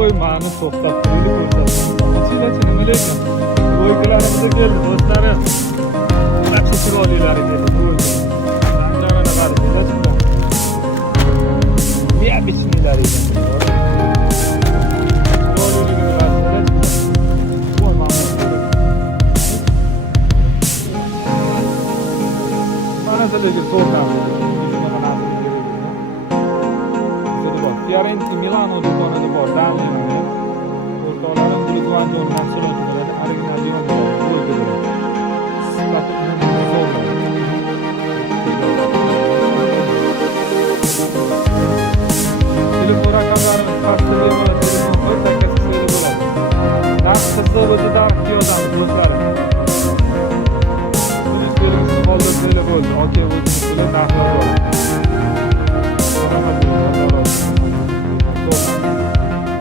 Oy, mani to'xtab turib ko'rsatdim. Ichinglar-chi, nima lekin? O'yinlarimiz keldi, do'stlarim. Yaxshi chiroylilar keldi. Zanjirona qaranglar, chiqdi. Neobычныйлар ekan. Chiroyliligini qaranglar. Voy, mana lekin to'xtab. Fiorentina Milano do'konida bor, damlayman. O'rtoqlarim Brizbanjon mahsuloti bo'ladi, original divan bo'ladi, qo'y bo'ladi. Sifati umuman zo'r. Telefon raqamlarimiz pastda beriladi, telefon qo'y, takasida bo'ladi. Narx qiziq o'zida narx yozamiz do'stlarim. Pulni berishni qoldirib bo'ldi. Okey, o'zingiz bilan narxlar bor.